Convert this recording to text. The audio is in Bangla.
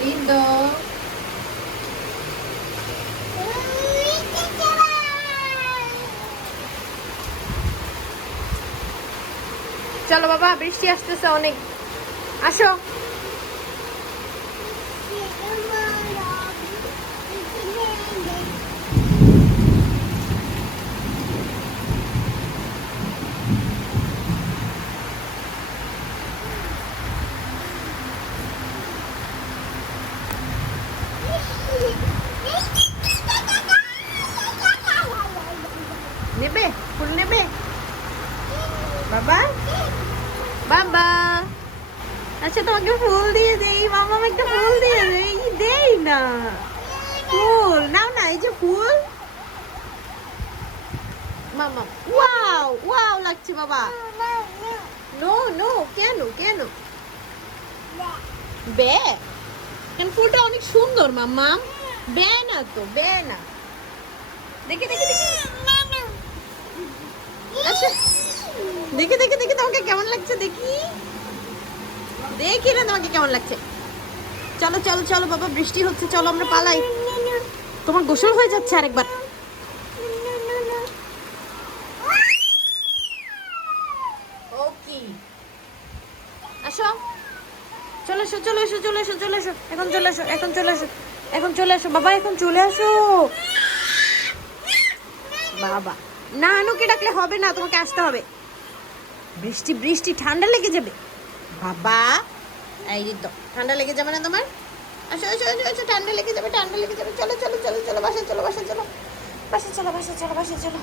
Lindo. চলো বাবা, বৃষ্টি আসতেছে অনেক, আসো। নেবে ফুল নেবে বাবা? বাবা আচ্ছা, তোমাকে ফুল দিয়ে দেই। মামা একটা ফুল দিয়ে দেই। দেই না ফুল, নাও না, এই যে ফুল। মামা ওয়াও ওয়াও লাগছে বাবা। নো নো, কেন কেন বে? কেন? ফুলটা অনেক সুন্দর মাম্মা। বে না তো, বে না। দেখি দেখি দেখি, আচ্ছা দেখি দেখি দেখি তোমাকে কেমন লাগছে, দেখি দেখি না তোমাকে কেমন লাগছে। চলো চলো চলো বাবা, বৃষ্টি হচ্ছে, চলো আমরা পালাই। তোমার গোসল হয়ে যাচ্ছে আরেকবার। ওকে, আসো, চলে এসো চলে এসো চলে এসো চলে এসো, এখন চলে এসো, এখন চলে এসো, এখন চলে এসো বাবা, এখন চলে আসো বাবা। না, নুকে ডাকলে হবে না, তোমাকে আসতে হবে। বৃষ্টি বৃষ্টি, ঠান্ডা লেগে যাবে বাবা। এই তো ঠান্ডা লেগে যাবে না তোমার? আসো আসো আসো আসো, ঠান্ডা লেগে যাবে, ঠান্ডা লেগে যাবে। চলো চলো চলো চলো, বাসা চলো, বাসা চলো, বাসা চলো, বাসা চলো, বাসা চলো।